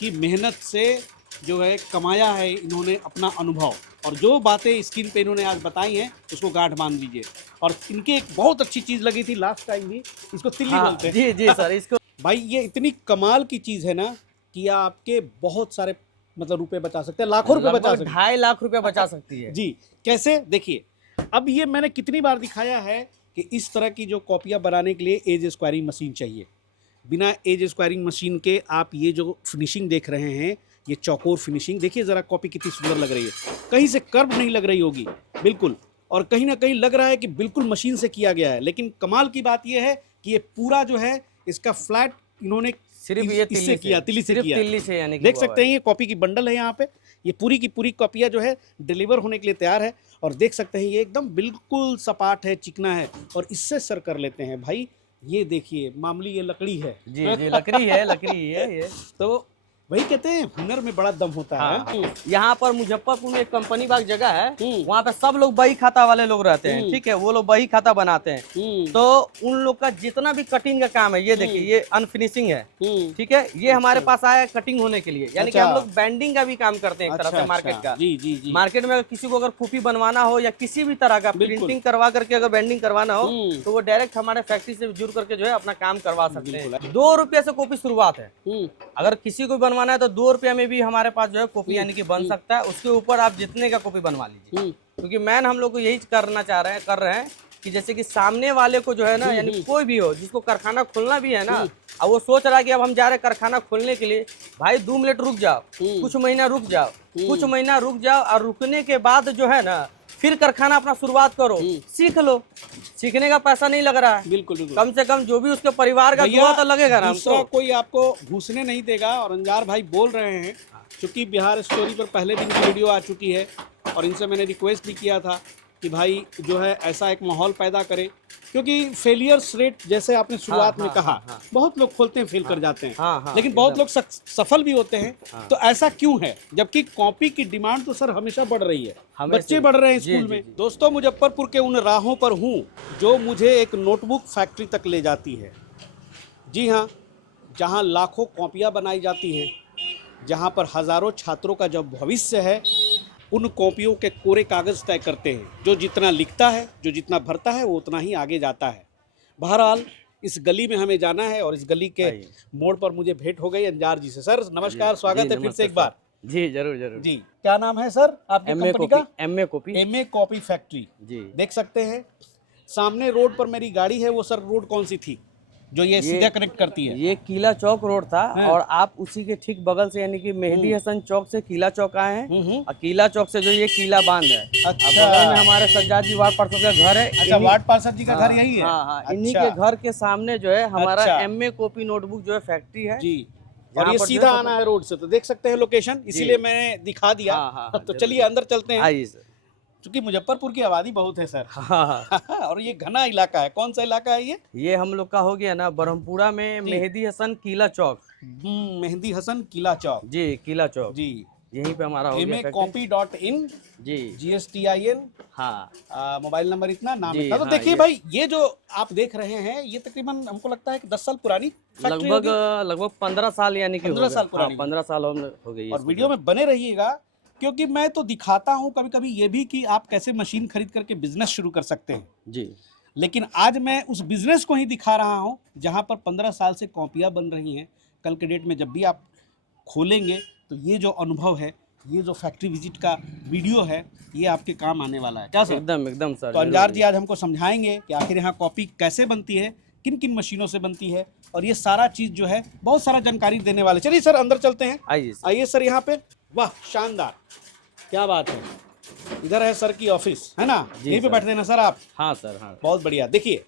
की मेहनत से जो है कमाया है इन्होंने अपना अनुभव, और जो बातें स्क्रीन पे इन्होंने आज बताई हैं उसको गांठ बांध लीजिए। और इनकी एक बहुत अच्छी चीज़ लगी थी लास्ट टाइम भी, इसको तिल्ली बोलते हैं। जी जी सर, इसको भाई ये इतनी कमाल की चीज़ है ना कि आपके बहुत सारे मतलब रुपए बचा सकते हैं, लाखों रुपए बचा लगभग सकते हैं। 2.5 लाख रुपया बचा सकती है। जी, कैसे देखिए, अब ये मैंने कितनी बार दिखाया है कि इस तरह की जो कॉपियाँ बनाने के लिए एज स्क्वायरिंग मशीन चाहिए। बिना एज स्क्वायरिंग मशीन के आप ये जो फिनिशिंग देख रहे हैं, ये चौकोर फिनिशिंग देखिए ज़रा, कॉपी कितनी सुंदर लग रही है, कहीं से कर्व नहीं लग रही होगी बिल्कुल, और कहीं ना कहीं लग रहा है कि बिल्कुल मशीन से किया गया है। लेकिन कमाल की बात ये है कि ये पूरा जो है इसका फ्लैट इन्होंने सिर्फ ये इससे किया, तिल्ली से सिर्फ किया। तिल्ली से, यानी कि देख हुआ सकते हैं ये कॉपी की बंडल है यहाँ पे, ये पूरी की पूरी कॉपियाँ जो है डिलीवर होने के लिए तैयार है। और देख सकते हैं ये एकदम बिल्कुल सपाट है, चिकना है, और इससे सर कर लेते हैं भाई। ये देखिए मामूली ये लकड़ी है। जी जी, लकड़ी है ये। तो वही कहते हैं हुनर में बड़ा दम होता है। हाँ, यहाँ पर मुजफ्फरपुर में एक कंपनी बाग जगह है, वहाँ पे सब लोग बही खाता वाले लोग रहते हैं, ठीक है, वो लोग बही खाता बनाते हैं। तो उन लोग का जितना भी कटिंग का काम है, ये देखिए ये अनफिनिशिंग है, ठीक है, ये हमारे पास आया है कटिंग होने के लिए, यानी कि हम लोग बैंडिंग का भी काम करते हैं एक तरह से मार्केट का। जी जी जी। मार्केट में अगर किसी को अगर कॉपी बनवाना हो या किसी भी तरह का प्रिंटिंग करवा करके अगर बैंडिंग करवाना हो, तो वो डायरेक्ट हमारे फैक्ट्री से जुड़ करके जो है अपना काम करवा सकते हैं। 2 रुपये से कॉपी शुरुआत है, अगर किसी को बनवाना है तो 2 रुपये में भी हमारे पास जो है कॉपी यानी कि बन सकता है। उसके ऊपर आप जितने का कॉपी बनवा लीजिए, क्योंकि मैन हम लोग को यही करना कर रहे हैं कि जैसे कि सामने वाले को जो है ना, यानी कोई भी हो जिसको कारखाना खोलना भी है ना, और वो सोच रहा है कि अब हम जा रहे हैं कारखाना खोलने के लिए, भाई 2 मिनट रुक जाओ, कुछ महीना रुक जाओ, कुछ महीना रुक जाओ, और रुकने के बाद जो है ना फिर कारखाना अपना शुरुआत करो, सीख लो। सीखने का पैसा नहीं लग रहा है, बिल्कुल बिल्कुल। कम से कम जो भी उसके परिवार का दुआ तो लगेगा ना दूसरा हमको। कोई आपको घुसने नहीं देगा। और अंजार भाई बोल रहे हैं, क्योंकि बिहार स्टोरी पर पहले भी इनकी वीडियो आ चुकी है, और इनसे मैंने रिक्वेस्ट भी किया था कि भाई जो है ऐसा एक माहौल पैदा करें, क्योंकि फेलियर्स रेट जैसे आपने शुरुआत में कहा, बहुत लोग खोलते हैं फेल कर जाते हैं, लेकिन बहुत लोग सफल भी होते हैं। तो ऐसा क्यों है, जबकि कॉपी की डिमांड तो सर हमेशा बढ़ रही है, बच्चे बढ़ रहे हैं स्कूल में। दोस्तों, मुजफ्फरपुर के उन राहों पर हूँ जो मुझे एक नोटबुक फैक्ट्री तक ले जाती है। जी हाँ, जहाँ लाखों कॉपियाँ बनाई जाती हैं, जहाँ पर हज़ारों छात्रों का जो भविष्य है उन कॉपियों के कोरे कागज़ तय करते हैं। जो जितना लिखता है, जो जितना भरता है, वो उतना ही आगे जाता है। बहरहाल इस गली में हमें जाना है, और इस गली के मोड़ पर मुझे भेंट हो गई अंजार जी से। सर नमस्कार, स्वागत है फिर से एक बार। जी जरूर जरूर जी। क्या नाम है सर आपकी कंपनी का? एमए कॉपी फैक्ट्री जी। देख सकते हैं सामने रोड पर मेरी गाड़ी है, वो सर रोड कौन सी थी जो ये सीधा कनेक्ट करती है? ये किला चौक रोड था, और आप उसी के ठीक बगल से यानी कि मेहदी हसन चौक से किला चौक आए हैं, और किला चौक से जो ये किला बांध है, अच्छा, बगल में हमारे सज्जाद जी वार्ड पार्षद का घर है। अच्छा, वार्ड पार्षद जी का घर यही है? हाँ, इन्हीं के घर के सामने जो है हमारा एमए कॉपी नोटबुक जो है फैक्ट्री है जी। और ये सीधा आना है रोड से, तो देख सकते हैं लोकेशन, इसीलिए मैंने दिखा दिया। तो चलिए अंदर चलते हैं। आइए सर। क्योंकि मुजफ्फरपुर की आबादी बहुत है सर। और ये घना इलाका है। कौन सा इलाका है ये हम लोग का हो गया ना ब्रह्मपुरा में मेहदी हसन किला चौक। मेहदी हसन किला चौक जी, किला चौक जी, यहीं पे हमारा हो गया copy.in जी, GSTIN। हाँ, मोबाइल नंबर इतना, नाम इतना। तो देखिए भाई, ये जो आप देख रहे हैं ये तकरीबन हमको लगता है कि 10 साल पुरानी फैक्ट्री, लगभग 15 साल, यानी कि 15 साल पुरानी, 15 साल हो गई। और वीडियो में बने रहिएगा, क्योंकि मैं तो दिखाता हूँ कभी कभी ये भी कि आप कैसे मशीन खरीद करके बिजनेस शुरू कर सकते हैं जी। लेकिन आज मैं उस बिजनेस को ही दिखा रहा हूँ जहाँ पर 15 साल से कॉपियाँ बन रही हैं। कल के डेट में जब भी आप खोलेंगे तो ये जो अनुभव है, ये जो फैक्ट्री विजिट का वीडियो है, ये आपके काम आने वाला है। क्या सर? एकदम सर। तो अंजार जी आज हमको समझाएंगे कि आखिर यहाँ कॉपी कैसे बनती है, किन किन मशीनों से बनती है, और ये सारा चीज़ जो है बहुत सारा जानकारी देने वाले। चलिए सर अंदर चलते हैं। आइए सर यहाँ पे। वाह, शानदार, क्या बात है। इधर है सर की ऑफिस, है ना? यहीं पे बैठते हैं ना सर आप? हाँ सर, हाँ। बहुत बढ़िया। देखिए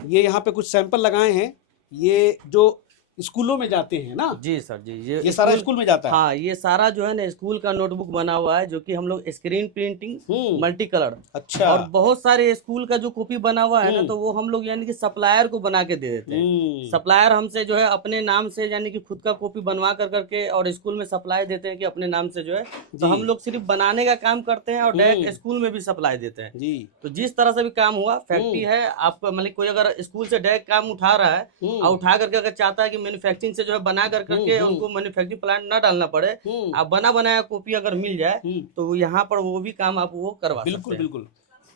ये यहाँ पे कुछ सैंपल लगाए हैं, ये जो स्कूलों में जाते हैं ना? जी सर जी, ये सारा स्कूल में जाता है। हाँ, ये सारा जो है ना स्कूल का नोटबुक बना हुआ है, जो कि हम लोग स्क्रीन प्रिंटिंग मल्टी कलर। अच्छा। और बहुत सारे स्कूल का जो कॉपी बना हुआ है ना, तो वो हम लोग यानी कि सप्लायर को बना के दे देते हैं। सप्लायर हमसे जो है अपने नाम से यानी कि खुद का कॉपी बनवा कर करके और स्कूल में सप्लाई देते हैं कि अपने नाम से जो है, तो हम लोग सिर्फ बनाने का काम करते हैं और डायरेक्ट स्कूल में भी सप्लाई देते हैं जी। तो जिस तरह से भी काम हुआ, फैक्ट्री है, आपका मतलब कोई अगर स्कूल से डायरेक्ट काम उठा रहा है और उठा करके अगर चाहता है कि मैन्युफैक्चरिंग से जो है बना करके उनको मैन्युफैक्चरिंग प्लांट ना डालना पड़े, आप बना बनाया कॉपी अगर मिल जाए तो यहाँ पर वो भी काम आप वो करवा सकते हैं। बिल्कुल बिल्कुल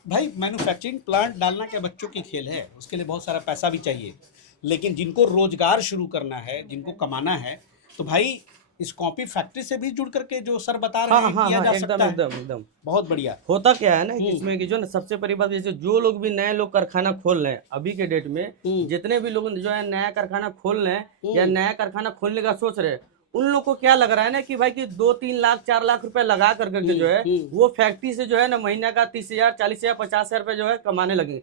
भाई, मैन्युफैक्चरिंग प्लांट डालना क्या बच्चों की खेल है, उसके लिए बहुत सारा पैसा भी चाहिए, लेकिन जिनको रोजगार शुरू करना है, जिनको कमाना है, तो भाई इस कॉपी फैक्ट्री से भी जुड़ करके जो सर बता रहे हैं किया जा सकता है। एकदम बहुत बढ़िया। होता क्या है ना कि इसमें कि जो ना सबसे बड़ी बात, जैसे जो लोग भी नए लोग कारखाना खोल रहे हैं अभी के डेट में, जितने भी लोग जो है नया कारखाना खोल रहे हैं या नया कारखाना खोलने का सोच रहे हैं, उन लोग को क्या लग रहा है ना कि भाई कि 2-3 लाख 4 लाख रुपए लगा करके जो है वो फैक्ट्री से जो है ना महीना का 30,000 40,000 50,000 रुपए जो है कमाने लगे।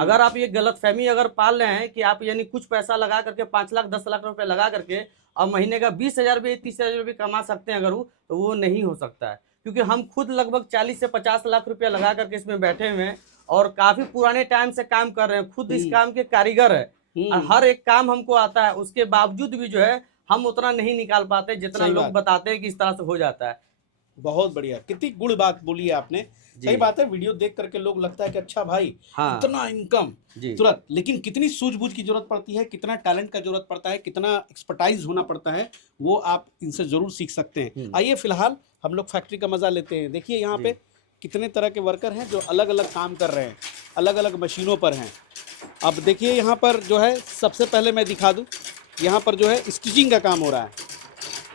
अगर आप ये गलतफहमी अगर पाल रहे हैं कि आप यानी कुछ पैसा लगा करके 5 लाख 10 लाख रुपए लगा करके और महीने का 20,000 भी 30,000 भी कमा सकते हैं अगर वो, तो वो नहीं हो सकता है। क्योंकि हम खुद लगभग 40 से 50 लाख रुपया लगा करके इसमें बैठे हुए हैं और काफी पुराने टाइम से काम कर रहे हैं, खुद इस काम के कारीगर है और हर एक काम हमको आता है, उसके बावजूद भी जो है हम उतना नहीं निकाल पाते जितना लोग बताते हैं कि इस तरह से हो जाता है। बहुत बढ़िया, कितनी गुड़ बात बोली है आपने। सही बात है, वीडियो देख करके लोग लगता है कि अच्छा भाई इतना इनकम तुरंत, लेकिन कितनी सूझबूझ की जरूरत पड़ती है, कितना टैलेंट का जरूरत पड़ता है, कितना एक्सपर्टाइज होना पड़ता है, वो आप इनसे जरूर सीख सकते हैं। आइए फिलहाल हम लोग फैक्ट्री का मजा लेते हैं। देखिए यहाँ पे कितने तरह के वर्कर हैं जो अलग अलग काम कर रहे हैं, अलग अलग मशीनों पर हैं। अब देखिए यहाँ पर जो है, सबसे पहले मैं दिखा दूँ, यहाँ पर जो है स्टिचिंग का काम हो रहा है।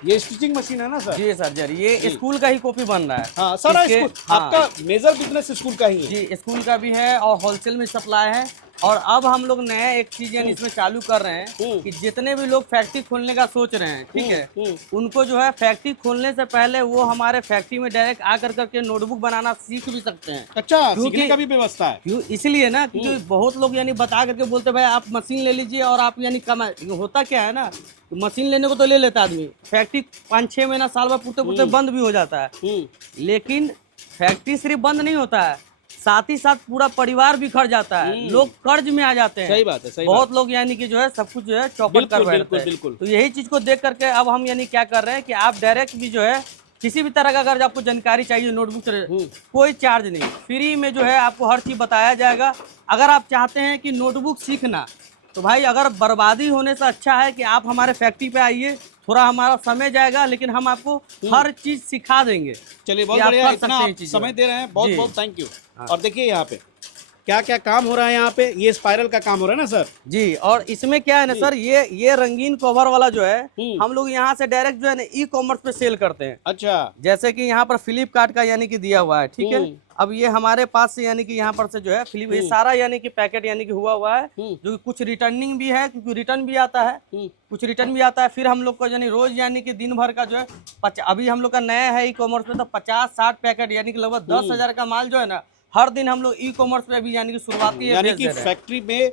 ये स्टिचिंग मशीन है ना सर? जी सर, ये स्कूल का ही कॉपी बन रहा है। हाँ सारा स्कूल, आपका मेजर बिजनेस स्कूल का ही है? जी, स्कूल का भी है और होलसेल में सप्लाई है। और अब हम लोग नया एक चीज इसमें चालू कर रहे हैं कि जितने भी लोग फैक्ट्री खोलने का सोच रहे हैं, ठीक है, उनको जो है फैक्ट्री खोलने से पहले वो हमारे फैक्ट्री में डायरेक्ट आकर करके नोटबुक बनाना सीख भी सकते हैं। अच्छा, सीखने का भी व्यवस्था है? क्यों, इसलिए ना क्योंकि बहुत लोग यानी बता करके बोलते भाई आप मशीन ले लीजिए और आप यानी कमा, होता क्या है ना, मशीन लेने को तो ले लेता आदमी, फैक्ट्री 5-6 महीना साल भर पूछते पूछते बंद भी हो जाता है। लेकिन फैक्ट्री सिर्फ बंद नहीं होता है, साथ ही साथ पूरा परिवार बिखर जाता है, लोग कर्ज में आ जाते हैं। सही बात है, सही बहुत लोग यानी कि जो है सब कुछ जो है चौपट कर बैठते हैं। तो यही चीज को देख करके अब हम यानी क्या कर रहे हैं कि आप डायरेक्ट भी जो है किसी भी तरह का अगर आपको जानकारी चाहिए नोटबुक से, कोई चार्ज नहीं, फ्री में जो है आपको हर चीज बताया जाएगा। अगर आप चाहते हैं कि नोटबुक सीखना, तो भाई अगर बर्बादी होने से अच्छा है कि आप हमारे फैक्ट्री पे आइए, थोड़ा हमारा समय जाएगा लेकिन हम आपको हर चीज सिखा देंगे। चलिए बहुत बढ़िया, इतना समय दे रहे हैं, बहुत बहुत थैंक यू। और देखिए यहाँ पे क्या क्या काम हो रहा है, यहाँ पे ये स्पाइरल का काम हो रहा है ना सर? जी, और इसमें क्या है ना सर, ये रंगीन कवर वाला जो है हम लोग यहाँ से डायरेक्ट जो है ना ई-कॉमर्स पे सेल करते हैं। अच्छा, जैसे कि यहाँ पर फ्लिपकार्ट का यानी कि दिया हुआ है, ठीक है। अब ये हमारे पास से यानी कि यहाँ पर से जो है ये सारा यानी कि पैकेट यानी कि हुआ है, जो कि कुछ रिटर्निंग भी है, क्योंकि रिटर्न भी आता है, कुछ रिटर्न भी आता है। फिर हम लोग को यानी रोज यानी कि दिन भर का जो है अभी हम लोग का नया है ई-कॉमर्स में, तो 50-60 पैकेट यानी कि लगभग 10,000 का माल जो है ना हर दिन हम लोग ई-कॉमर्स पे भी यानी कि शुरुआती है, यानी कि फैक्ट्री में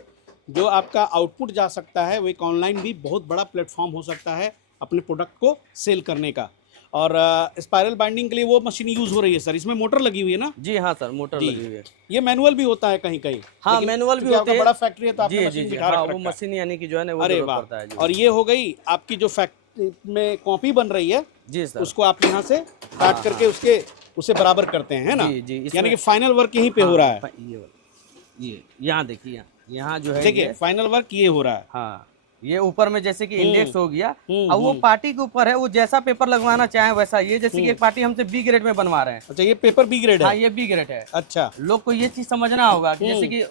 जो आपका आउटपुट जा सकता है वो एक ऑनलाइन भी बहुत बड़ा प्लेटफॉर्म हो सकता है अपने प्रोडक्ट को सेल करने का। और स्पाइरल बाइंडिंग के लिए वो मशीन यूज हो रही है सर, इसमें मोटर लगी हुई है ना? जी हाँ सर, मोटर लगी हुई है। ये मैनुअल भी होता है कहीं कहीं? हाँ, मैनुअल भी होता है। बड़ा फैक्ट्री है तो आपने मशीन बिठा रखा है, वो मशीन यानी कि जो है ना वो पड़ता है। और ये हो गई आपकी जो फैक्ट्री में कॉपी बन रही है, जी सर, उसको आप यहाँ से काट करके उसे बराबर करते हैं, है ना? जी, यानी कि फाइनल वर्क यहीं पे हो रहा है। ये यहाँ देखिए, यहाँ जो है देखिए फाइनल वर्क ये हो रहा है। हाँ, ये ऊपर में जैसे कि इंडेक्स हो गया, अब वो पार्टी के ऊपर है, वो जैसा पेपर लगवाना चाहे वैसा। ये जैसे कि एक पार्टी हमसे बी ग्रेड में बनवा रहे हैं। अच्छा, ये पेपर बी ग्रेड है? हाँ, ये बी ग्रेड है। अच्छा, लोग को ये चीज समझना होगा, जैसे कि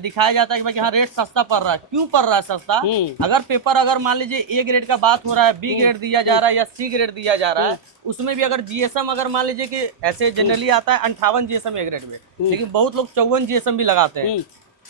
दिखाया जाता है कि भाई हाँ रेट सस्ता पड़ रहा है, क्यों पड़ रहा है सस्ता? अगर पेपर अगर मान लीजिए ए ग्रेड का बात हो रहा है, बी ग्रेड दिया जा रहा है या सी ग्रेड दिया जा रहा है, उसमें भी अगर जीएसएम अगर मान लीजिए कि ऐसे जनरली आता है 58 जीएसएम ए ग्रेड में, लेकिन बहुत लोग 54 जीएसएम भी लगाते हैं।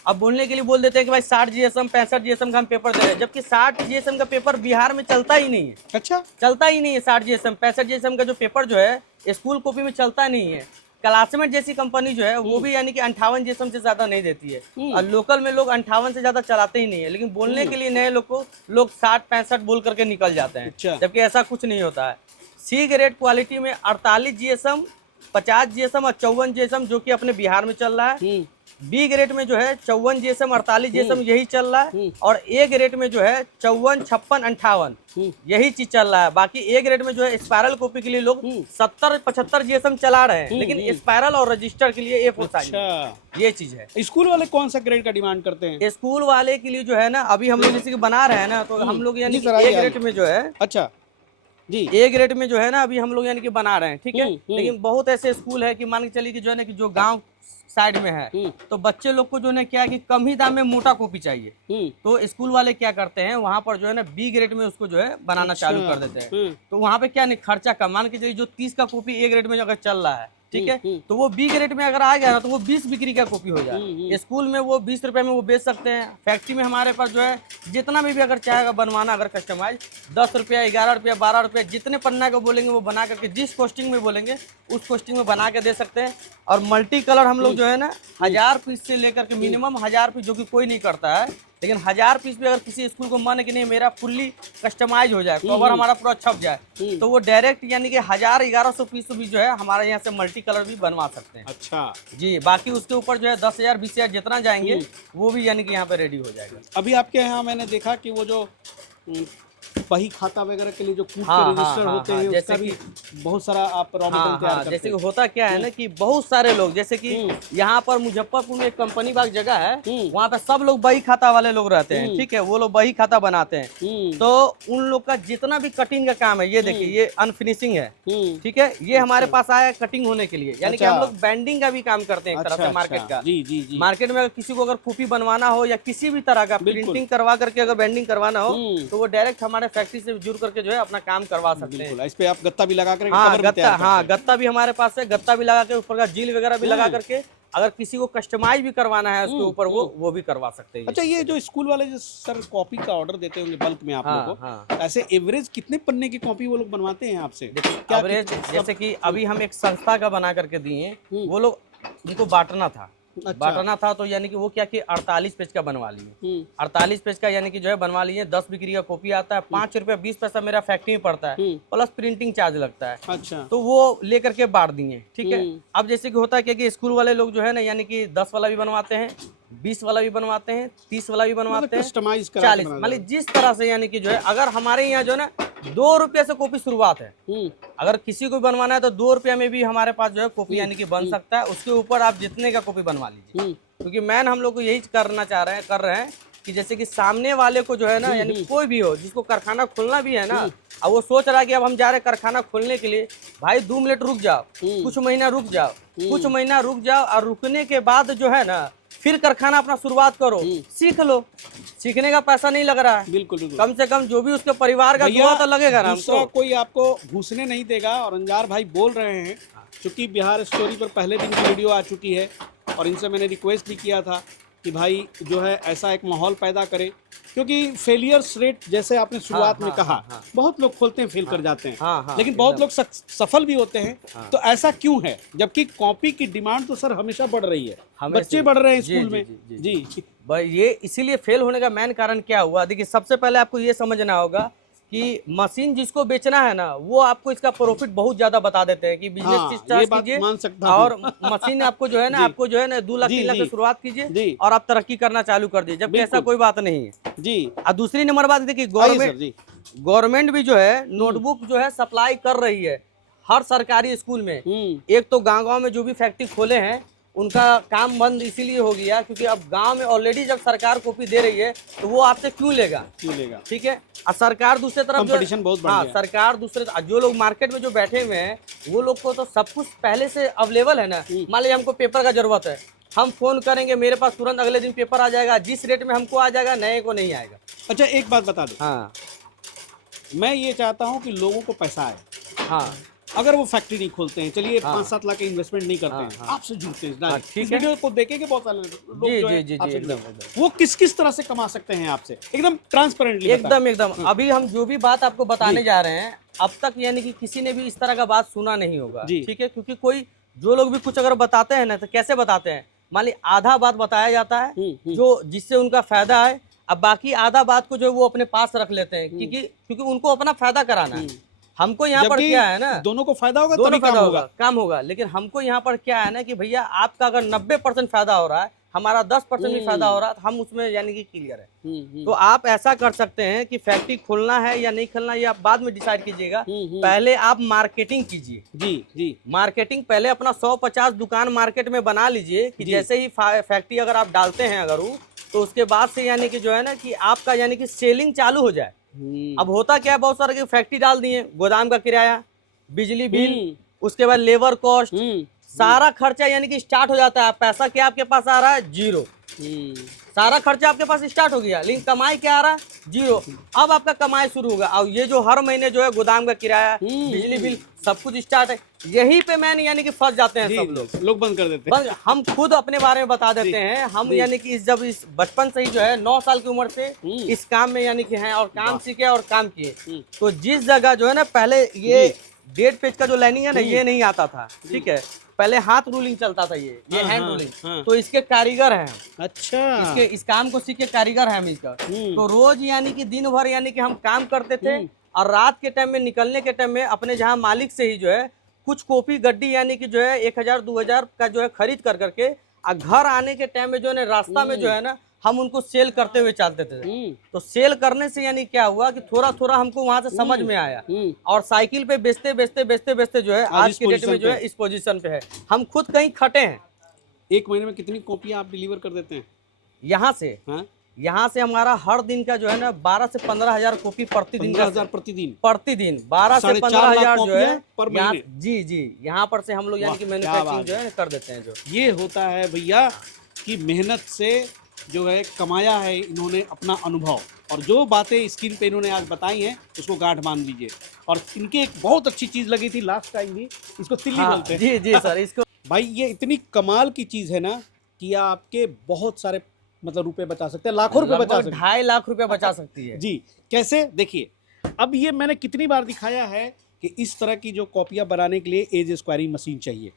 अब बोलने के लिए बोल देते हैं कि भाई 60 जीएसएम 65 जीएसएम का हम पेपर दे रहे हैं, जबकि 60 जीएसएम का पेपर बिहार में चलता ही नहीं है। अच्छा, चलता ही नहीं है 60 जीएसएम 65 जीएसएम का जो पेपर जो है स्कूल कॉपी में चलता नहीं है। क्लासमेट जैसी कंपनी जो है वो भी यानी कि 58 जीएसएम से ज्यादा नहीं देती है, और लोकल में लोग 58 से ज्यादा चलाते ही नहीं है, लेकिन बोलने के लिए नए लोग को लोग 60-65 बोल करके निकल जाते हैं, जबकि ऐसा कुछ नहीं होता है। सी ग्रेड क्वालिटी में 48 जीएसएम 50 GSM और 54 GSM जो कि अपने बिहार में चल रहा है। बी ग्रेड में जो है 54 GSM 48 GSM यही चल रहा है। और ए ग्रेड में जो है 54 56 58 यही चीज चल रहा है। बाकी ए ग्रेड में जो है स्पायरल कॉपी के लिए लोग 70 75 GSM चला रहे हैं, लेकिन स्पायरल और रजिस्टर के लिए A4 साइज ये चीज है। स्कूल वाले कौन सा ग्रेड का डिमांड करते हैं? स्कूल वाले के लिए जो है ना, अभी हम लोग जैसे कि बना रहे हैं ना, तो हम लोग यानी ए ग्रेड में जो है, अच्छा जी, ए ग्रेड में जो है ना अभी हम लोग यानी कि बना रहे हैं, ठीक है। लेकिन बहुत ऐसे स्कूल है कि मान के चलिए कि जो है ना कि जो गांव साइड में है, तो बच्चे लोग को जो है क्या है कि कम ही दाम में मोटा कॉपी चाहिए, तो स्कूल वाले क्या करते हैं वहाँ पर जो है ना बी ग्रेड में उसको जो है बनाना चालू कर देते हैं। तो वहाँ पे क्या नहीं खर्चा कम, मान के चलिए जो 30 का कॉपी ए ग्रेड में अगर चल रहा है, ठीक है, तो वो बी ग्रेड में अगर आ गया ना तो वो 20 बिक्री का कॉपी हो जाए। स्कूल में वो 20 रुपए में वो बेच सकते हैं। फैक्ट्री में हमारे पास जो है जितना भी अगर चाहेगा बनवाना, अगर कस्टमाइज 10 रुपया 11 रुपया 12 रुपया जितने पन्ना का बोलेंगे वो बना करके जिस कॉस्टिंग में बोलेंगे उस कॉस्टिंग में बना के दे सकते हैं। और मल्टी कलर हम लोग जो है ना 1000 पीस से लेकर के मिनिमम 1000 पीस, जो कि कोई नहीं करता है, लेकिन 1000 पीस भी अगर किसी स्कूल को मन है कि नहीं मेरा फुल्ली कस्टमाइज हो जाए, कवर हमारा पूरा छप जाए, तो वो डायरेक्ट यानी कि 1000-1100 पीस भी जो है हमारे यहाँ से मल्टी कलर भी बनवा सकते हैं। अच्छा जी, बाकी उसके ऊपर जो है 10,000 20,000 जितना जाएंगे वो भी यानी कि यहाँ पे रेडी हो जाएगा। अभी आपके यहाँ मैंने देखा कि वो जो बही खाता वगैरह के लिए जो कूट के रजिस्टर होते हैं, उसका भी बहुत सारा आप रॉ मटेरियल तैयार करते हैं। जैसे कि होता क्या है ना कि बहुत सारे लोग, जैसे कि यहाँ पर मुजफ्फरपुर में एक कंपनी बाग जगह है, वहाँ पे सब लोग बही खाता वाले लोग रहते हैं, ठीक है, वो लोग बही खाता बनाते हैं। तो उन लोग का जितना भी कटिंग का काम है, ये देखिए ये अनफिनिशिंग है, ठीक है, ये हमारे पास आया है कटिंग होने के लिए, यानी कि हम लोग बैंडिंग का भी काम करते हैं एक तरह से मार्केट का। जी जी जी। मार्केट में अगर किसी को अगर कॉपी बनवाना हो या किसी भी तरह का प्रिंटिंग करवा करके अगर बैंडिंग करवाना हो, तो वो डायरेक्ट हमारे फैक्ट्री से जुड़ करके जो है अपना काम करवा सकते हैं। इस पे आप गत्ता भी लगा कर गत्ता भी हमारे पास है, गत्ता भी लगा के ऊपर का जील वगैरह भी लगा करके अगर किसी को कस्टमाइज भी करवाना है उसके ऊपर वो भी करवा सकते हैं। अच्छा, ये जो स्कूल वाले जो सर कॉपी का ऑर्डर देते होंगे बल्क में आप लोगों को, ऐसे एवरेज कितने पन्ने की कॉपी वो लोग बनवाते हैं आपसे? एवरेज जैसे कि अभी हम एक संस्था का बना करके दिए, वो लोग उनको बांटना था, बांटना था, तो यानी कि वो क्या कि 48 पेज का बनवा लिए, 48 पेज का यानी कि जो है बनवा लिए। 10 बिक्री का कॉपी आता है, 5 रुपया 20 पैसा मेरा फैक्ट्री में पड़ता है, प्लस प्रिंटिंग चार्ज लगता है। अच्छा, तो वो लेकर के बांट दिए, ठीक है। अब जैसे कि होता है कि स्कूल वाले लोग जो है ना यानी कि 10 वाला भी बनवाते हैं, 20 वाला भी बनवाते हैं, 30 वाला भी बनवाते हैं, 40 मतलब जिस तरह से यानी कि जो है अगर हमारे यहाँ जो है ना 2 रुपये से कॉपी शुरुआत है। अगर किसी को बनवाना है तो 2 रुपये में भी हमारे पास जो है कॉपी यानी कि बन सकता है। उसके ऊपर आप जितने का कॉपी बनवा लीजिए, क्योंकि मैन हम लोग को यही कर रहे हैं कि जैसे कि सामने वाले को जो है ना यानी कोई भी हो जिसको कारखाना खोलना भी है ना, और वो सोच रहा है कि अब हम जा रहे हैं कारखाना खोलने के लिए, भाई 2 मिनट रुक जाओ, कुछ महीना रुक जाओ, और रुकने के बाद जो है ना फिर कारखाना अपना शुरुआत करो, सीख लो। सीखने का पैसा नहीं लग रहा है, बिल्कुल कम से कम जो भी उसके परिवार का दुआ तो लगेगा ना। दूसरा कोई आपको घुसने नहीं देगा। और अंजार भाई बोल रहे हैं, क्योंकि बिहार स्टोरी पर पहले दिन की वीडियो आ चुकी है और इनसे मैंने रिक्वेस्ट भी किया था कि भाई जो है ऐसा एक माहौल पैदा करे, क्योंकि फेलियर्स रेट जैसे आपने शुरुआत में कहा, बहुत लोग खोलते हैं फेल कर जाते हैं, लेकिन बहुत लोग सफल भी होते हैं। तो ऐसा क्यों है, जबकि कॉपी की डिमांड तो सर हमेशा बढ़ रही है, बच्चे बढ़ रहे हैं स्कूल में। जी भाई, ये इसीलिए फेल होने का मेन कारण क्या हुआ? देखिए, सबसे पहले आपको ये समझना होगा कि मशीन जिसको बेचना है ना, वो आपको इसका प्रॉफिट बहुत ज्यादा बता देते हैं कि बिजनेस स्टार्ट कीजिए और मशीन आपको जो है ना 2 लाख 3 लाख से शुरुआत कीजिए और आप तरक्की करना चालू कर दीजिए, जबकि ऐसा कोई बात नहीं है जी। और दूसरी नंबर बात देखिए, गवर्नमेंट भी जो है नोटबुक जो है सप्लाई कर रही है हर सरकारी स्कूल में। एक तो गाँव में जो भी फैक्ट्री खोले हैं उनका काम बंद इसीलिए हो गया क्योंकि अब गांव में ऑलरेडी जब सरकार कॉपी दे रही है तो वो आपसे क्यों लेगा, ठीक है। और सरकार दूसरे तरफ कंपटीशन बहुत बढ़ गया। सरकार दूसरे जो लोग मार्केट में जो बैठे हुए हैं वो लोग को तो सब कुछ पहले से अवेलेबल है ना। मान लीजिए हमको पेपर का जरूरत है, हम फोन करेंगे, मेरे पास तुरंत अगले दिन पेपर आ जाएगा, जिस रेट में हमको आ जाएगा नए को नहीं आएगा। अच्छा, एक बात बता दो, हाँ, मैं ये चाहता हूँ कि लोगों को पैसा आए, हाँ, अगर वो फैक्ट्री नहीं खोलते हैं, चलिए 5-7 लाख के इन्वेस्टमेंट नहीं करते हैं, आपसे जुड़ते हैं, इस वीडियो को देखेंगे बहुत सारे लोग, वो किस किस तरह से कमा सकते हैं आपसे, एकदम ट्रांसपेरेंटली, एकदम। अभी हम जो भी बात आपको बताने जा रहे हैं, अब तक यानी कि किसी ने भी इस तरह का बात सुना नहीं होगा, ठीक है। क्योंकि कोई जो लोग भी कुछ अगर बताते हैं ना तो कैसे बताते हैं, मान ली आधा बात बताया जाता है जो जिससे उनका फायदा है, अब बाकी आधा बात को जो वो अपने पास रख लेते हैं क्योंकि उनको अपना फायदा कराना है। हमको यहाँ पर जबकि क्या है ना, दोनों को फायदा होगा, दोनों तभी फायदा काम होगा, काम होगा। लेकिन हमको यहाँ पर क्या है ना कि भैया आपका अगर 90% फायदा हो रहा है, हमारा 10% भी फायदा हो रहा है, तो हम उसमें यानी कि क्लियर है। तो आप ऐसा कर सकते हैं कि फैक्ट्री खोलना है या नहीं खोलना, ये आप बाद में डिसाइड कीजिएगा। पहले आप मार्केटिंग कीजिए। जी जी, मार्केटिंग पहले अपना 100-50 दुकान मार्केट में बना लीजिए कि जैसे ही फैक्ट्री अगर आप डालते हैं अगर वो, तो उसके बाद से यानी कि जो है ना कि आपका यानी कि सेलिंग चालू हो जाए। अब होता क्या है, बहुत सारे की फैक्ट्री डाल दिए, गोदाम का किराया, बिजली बिल, उसके बाद लेबर कॉस्ट, सारा खर्चा यानी कि स्टार्ट हो जाता है। पैसा क्या आपके पास आ रहा है, जीरो। सारा खर्चा आपके पास स्टार्ट हो गया, लेकिन कमाई क्या आ रहा है, जीरो। अब आपका कमाई शुरू होगा। और ये जो हर महीने जो है गोदाम का किराया, बिजली बिल, सब कुछ स्टार्ट है। यही पे मैन यानी कि फंस जाते हैं सब लोग बंद कर देते हैं। बस हम खुद अपने बारे में बता देते हैं। हम यानी कि जब इस बचपन से ही जो है 9 साल की उम्र से इस काम में यानी कि हैं और काम सीखे और काम किए। तो जिस जगह जो है ना, पहले ये 1.5 पेज का जो लाइनिंग है ना, ये नहीं आता था, ठीक है। पहले हाथ रूलिंग चलता था, ये हैंड रूलिंग। तो इसके कारीगर हैं। अच्छा, इस काम को सीख के कारीगर हैं हम इसका। तो रोज यानी कि दिन भर यानी कि हम काम करते थे, और रात के टाइम में निकलने के टाइम में अपने जहाँ मालिक से ही जो है कुछ कॉपी गड्डी यानी कि जो है 1000-2000 का जो है खरीद कर करके, और घर आने के टाइम में जो है ना, रास्ता में जो है ना, हम उनको सेल करते हुए चलते थे। तो सेल करने से यानी क्या हुआ कि थोड़ा थोड़ा हमको वहां से समझ में आया, और साइकिल पे बेचते बेचते बेचते बेचते जो है आज के डेट में जो है इस पोजीशन पे है। हम खुद कहीं खटे हैं। एक महीने में कितनी कॉपियां आप डिलीवर कर देते हैं यहाँ से? हाँ? यहाँ से हमारा हर दिन का जो है ना 12 से 15 हजार कॉपी प्रतिदिन का, 15,000 प्रतिदिन 12 से 15 हजार जो है पर महीने। जी जी, यहाँ पर से हम लोग यानी कि मैन्युफैक्चरिंग जो है कर देते हैं। जो ये होता है भैया कि मेहनत से जो है कमाया है इन्होंने अपना अनुभव, और जो बातें स्क्रीन पे इन्होंने आज बताई हैं उसको गांठ बांध लीजिए। और इनके एक बहुत अच्छी चीज़ लगी थी लास्ट टाइम भी, इसको तिल्ली बोलते हैं। जी जी सर, इसको भाई ये इतनी कमाल की चीज़ है ना कि आपके बहुत सारे मतलब रुपए बचा सकते हैं, लाखों रुपए बचा सकते हैं। 2.5 लाख रुपए बचा सकती है जी। कैसे, देखिए अब ये मैंने कितनी बार दिखाया है कि इस तरह की जो कॉपियाँ बनाने के लिए एज स्क्वायरिंग मशीन चाहिए।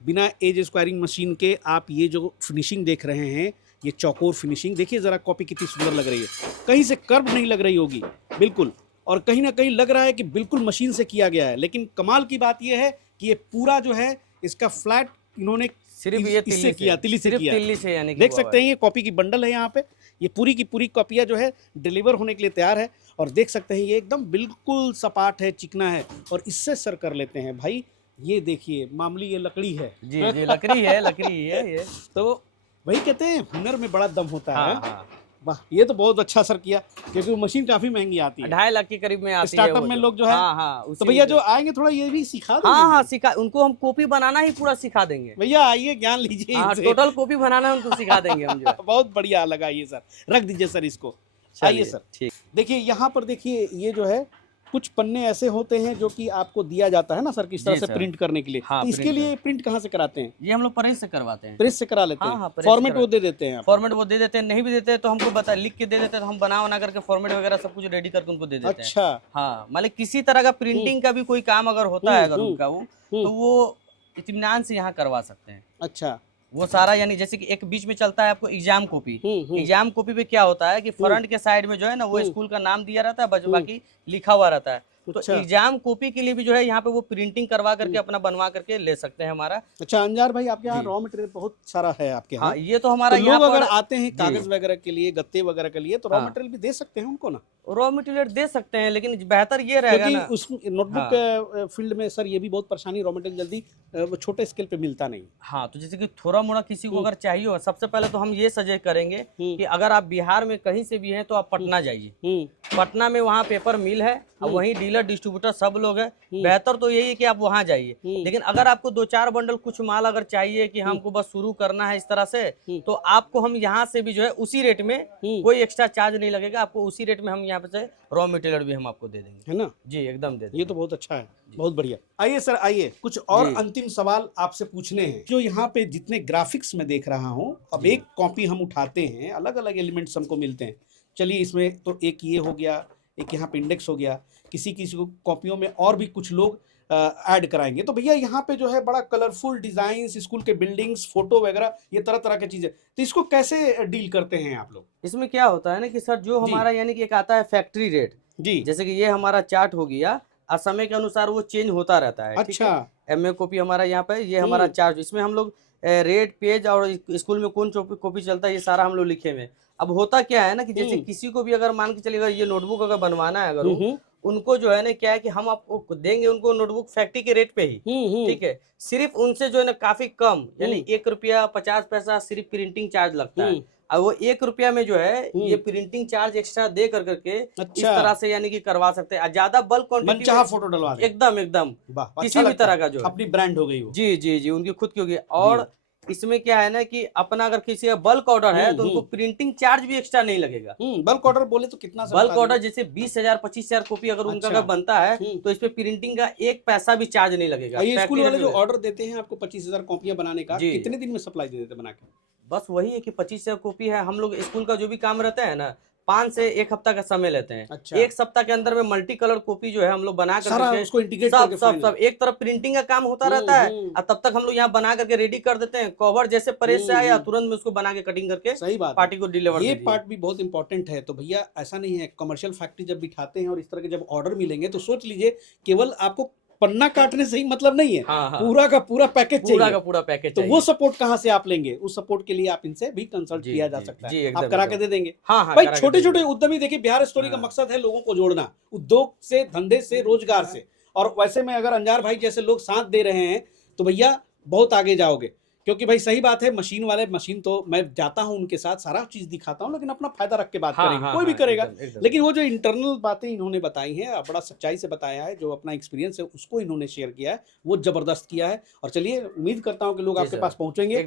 बिना एज स्क्वायरिंग मशीन के आप ये जो फिनिशिंग देख रहे हैं, ये चौकोर फिनिशिंग देखिए ज़रा, कॉपी कितनी सुंदर लग रही है, कहीं से कर्व नहीं लग रही होगी बिल्कुल, और कहीं ना कहीं लग रहा है कि बिल्कुल मशीन से किया गया है। लेकिन कमाल की बात ये है कि ये पूरा जो है इसका फ्लैट इन्होंने सिर्फ ये इससे किया, तिल्ली से किया। तिल्ली से यानी देख सकते हैं ये कॉपी की बंडल है यहाँ पे, ये पूरी की पूरी कॉपियाँ जो है डिलीवर होने के लिए तैयार है। और देख सकते हैं ये एकदम बिल्कुल सपाट है, चिकना है, और इससे सर कर लेते हैं भाई। ये देखिए मामूली ये लकड़ी है। जी जी, लकड़ी है, लकड़ी है ये। तो वही कहते हैं हुनर में बड़ा दम होता है। हाँ। वाह, ये तो बहुत अच्छा सर किया, क्योंकि वो मशीन काफी महंगी आती है, 2.5 लाख के करीब में आती है। स्टार्टअप में लोग जो है। हाँ, तो भैया जो आएंगे थोड़ा ये भी सिखा देंगे। हाँ, सिखा, उनको हम कॉपी बनाना ही पूरा सिखा देंगे। भैया आइए, ज्ञान लीजिए इनसे। टोटल कॉपी बनाना उनको सिखा देंगे हम जो। बहुत बढ़िया लगा ये सर, रख दीजिए सर इसको। आइए सर, ठीक। देखिए यहाँ पर देखिए, ये जो है कुछ पन्ने ऐसे होते हैं जो कि आपको दिया जाता है ना सर, किस तरह से प्रिंट करने के लिए। हाँ, तो इसके लिए प्रिंट कहाँ से कराते हैं? ये हम लोग प्रेस से करवाते हैं। प्रेस से करा लेते हैं। हाँ, फॉर्मेट वो दे देते हैं? फॉर्मेट वो दे देते हैं, नहीं भी देते तो हमको बता, लिख के दे देते हैं, तो हम बना करके फॉर्मेट वगैरह सब कुछ रेडी करके उनको दे देते हैं। अच्छा। हाँ, मतलब किसी तरह का प्रिंटिंग का भी कोई काम अगर होता है अगर उनका वो, तो वो इत्मीनान से यहाँ करवा सकते हैं। अच्छा। वो सारा यानी जैसे कि एक बीच में चलता है आपको एग्जाम कॉपी। एग्जाम कॉपी पे क्या होता है कि फ्रंट के साइड में जो है ना, वो स्कूल का नाम दिया रहता है, बाकी लिखा हुआ रहता है। तो एग्जाम कॉपी के लिए भी जो है यहाँ पे वो प्रिंटिंग करवा करके अपना बनवा करके ले सकते हैं हमारा। अच्छा अंजार भाई, आपके यहाँ रॉ मटेरियल बहुत सारा है आपके यहाँ। हाँ, ये तो हमारा तो लोग अगर आते हैं कागज वगैरह के लिए, गत्ते वगैरह के लिए, तो रॉ मटेरियल भी दे सकते हैं उनको ना? रॉ मटेरियल दे सकते हैं, लेकिन बेहतर ये रहेगा ना, उस नोटबुक फील्ड में सर ये भी बहुत परेशानी, रॉ मटेरियल जल्दी छोटे स्केल पे मिलता नहीं। हाँ, तो जैसे कि थोड़ा मोड़ा किसी को अगर चाहिए हो, सबसे पहले तो हम ये सजेस्ट करेंगे कि अगर आप बिहार में कहीं से भी हैं तो आप पटना जाइए। पटना में वहाँ पेपर मिल है, वहीं डीलर डिस्ट्रीब्यूटर सब लोग है। बेहतर तो यही है कि आप वहाँ जाइए। लेकिन अगर आपको 2-4 बंडल कुछ माल अगर चाहिए कि हमको बस शुरू करना है इस तरह से, तो आपको हम यहाँ से भी जो है उसी रेट में, कोई एक्स्ट्रा चार्ज नहीं लगेगा आपको, उसी रेट में हम यहाँ पे से रॉ मटेरियल भी हम आपको दे देंगे, है ना? जी एकदम दे देंगे। ये तो बहुत अच्छा है, बहुत बढ़िया। आइए सर, आइए, कुछ और अंतिम सवाल आपसे पूछने हैं। जो यहाँ पे जितने ग्राफिक्स में देख रहा हूँ, अब एक कॉपी हम उठाते हैं, अलग अलग एलिमेंट्स हमको मिलते हैं। चलिए, इसमें तो एक ये हो गया, एक यहाँ पे इंडेक्स हो गया, किसी किसी को कॉपियों में और भी कुछ लोग ऐड कराएंगे। तो भैया यहाँ पे जो है बड़ा कलरफुल डिजाइन्स, स्कूल के बिल्डिंग्स, फोटो वगैरह, ये तरह तरह की चीजें, तो इसको कैसे डील करते हैं आप लोग? इसमें क्या होता है ना कि सर, जो हमारा यानी कि एक आता है फैक्ट्री रेट जी, जैसे कि ये हमारा चार्ट हो गया, समय के अनुसार वो चेंज होता रहता है। अच्छा, MA कॉपी हमारा यहाँ पे, ये हमारा चार्ज, इसमें हम लोग रेट, पेज और स्कूल में कौन कॉपी चलता है ये सारा हम लोग लिखे हुए। अब होता क्या है ना कि जैसे किसी को भी अगर मान के चलिएगा ये नोटबुक अगर बनवाना है अगर उनको जो है ना क्या है कि हम आपको देंगे उनको नोटबुक फैक्ट्री के रेट पे ही, ठीक है, सिर्फ उनसे जो है ना काफी कम, यानी 1 रुपया 50 पैसा सिर्फ प्रिंटिंग चार्ज लगता है। और वो 1 रुपया में जो है ये प्रिंटिंग चार्ज एक्स्ट्रा दे करके इस तरह से यानी कि करवा सकते हैं। ज्यादा बल्क क्वांटिटी में फोटो डलवा दें। एकदम एकदम किसी भी तरह का जो अपनी ब्रांड हो गई वो। जी जी जी, उनकी खुद की होगी। और इसमें क्या है ना कि अपना अगर किसी का बल्क ऑर्डर है तो उनको प्रिंटिंग चार्ज भी एक्स्ट्रा नहीं लगेगा। बल्क ऑर्डर बोले तो कितना? बल्क ऑर्डर जैसे 20,000 25,000 कॉपी अगर उनका अगर बनता है तो इस पे प्रिंटिंग का 1 पैसा भी चार्ज नहीं लगेगा। ये स्कूल वाले जो ऑर्डर देते हैं आपको 25,000 कॉपियां बनाने का, कितने दिन में सप्लाई दे देते बना के? बस वही है कि 25,000 कॉपी है। हम लोग स्कूल का जो भी काम रहता है ना 5 से 1 हफ्ता का समय लेते हैं। अच्छा। 1 सप्ताह के अंदर में मल्टी कलर कॉपी जो है हम लोग बना करके उसको इंटीग्रेट करके सब एक तरफ प्रिंटिंग का काम होता रहता है और तब तक हम लोग यहाँ बना करके रेडी कर देते हैं। कवर जैसे प्रेस से आया तुरंत में उसको बना के कटिंग करके सही बात पार्टी को डिलीवर। ये पार्ट भी बहुत इंपॉर्टेंट है। तो भैया ऐसा नहीं है, कमर्शियल फैक्ट्री जब बिठाते हैं और इस तरह के जब ऑर्डर मिलेंगे तो सोच लीजिए केवल आपको पन्ना काटने से ही मतलब नहीं है। पूरा का पूरा पैकेज चाहिए, पूरा का पूरा पैकेज। तो वो सपोर्ट कहाँ से आप लेंगे? उस सपोर्ट के लिए आप इनसे भी कंसल्ट किया जा सकता है, आप करा के दे देंगे। भाई छोटे छोटे उद्यमी, देखिए बिहार स्टोरी का मकसद है लोगों को जोड़ना, उद्योग से, धंधे से, रोजगार से। और वैसे में अगर अंजार भाई जैसे लोग साथ दे रहे हैं तो भैया बहुत आगे जाओगे। क्योंकि भाई सही बात है, मशीन वाले मशीन तो मैं जाता हूं उनके साथ, सारा चीज दिखाता हूं, लेकिन अपना फायदा रख के बात करेंगे, कोई भी करेगा। लेकिन वो जो इंटरनल बातें इन्होंने बताई हैं, बड़ा सच्चाई से बताया है, जो अपना एक्सपीरियंस है उसको इन्होंने शेयर किया है, वो जबरदस्त किया है। और चलिए उम्मीद करता हूँ कि लोग आपके पास पहुंचेंगे।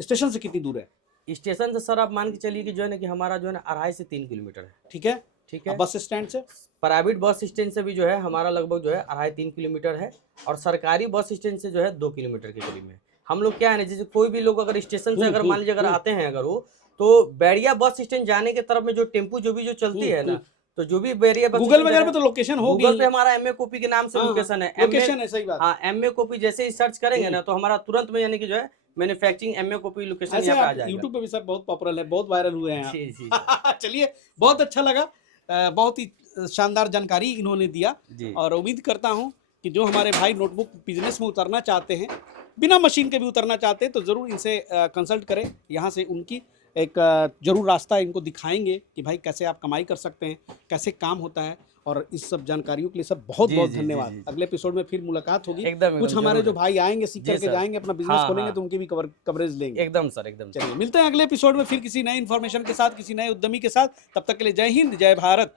स्टेशन से कितनी दूर है? स्टेशन से सर आप मान के चलिए कि जो है ना कि हमारा जो है ना 2.5 से 3 किलोमीटर है। ठीक है, ठीक है। बस स्टैंड से, प्राइवेट बस स्टैंड से भी जो है हमारा लगभग जो है 2.5-3 किलोमीटर है, और सरकारी बस स्टैंड से जो है 2 किलोमीटर के करीब में। हम लोग क्या है ना, जैसे कोई भी लोग अगर स्टेशन से अगर मान लीजिए अगर आते हैं अगर वो, तो बैरिया बस स्टैंड जाने के तरफ में जो टेम्पू जो चलती है ना, तो जो भी बैरिया बस गूगल वगैरह में तो लोकेशन होगी, गूगल पे हमारा MA कॉपी के नाम से लोकेशन है। लोकेशन है, सही बात। हाँ, MA कॉपी जैसे ही सर्च करेंगे ना तो हमारा तुरंत में यानी कि जो है मैन्युफैक्चरिंग MA कॉपी लोकेशन यहाँ पे आ जाएगा। यूट्यूब पे भी सर बहुत पॉपुलर है, बहुत वायरल हुए हैं। चलिए बहुत अच्छा लगा, बहुत ही शानदार जानकारी इन्होंने दिया। और उम्मीद करता हूँ कि जो हमारे भाई नोटबुक बिजनेस में उतरना चाहते हैं, बिना मशीन के भी उतरना चाहते हैं, तो ज़रूर इनसे कंसल्ट करें। यहाँ से उनकी एक जरूर रास्ता इनको दिखाएंगे कि भाई कैसे आप कमाई कर सकते हैं, कैसे काम होता है। और इस सब जानकारियों के लिए सब बहुत बहुत धन्यवाद। अगले एपिसोड में फिर मुलाकात होगी। कुछ हमारे जो भाई आएंगे सीख करके जाएंगे, अपना बिजनेस खोलेंगे, तो उनकी भी कवरेज लेंगे। एकदम सर, एकदम। चलिए मिलते हैं अगले एपिसोड में फिर किसी नए इन्फॉर्मेशन के साथ, किसी नए उद्यमी के साथ। तब तक के लिए जय हिंद, जय भारत।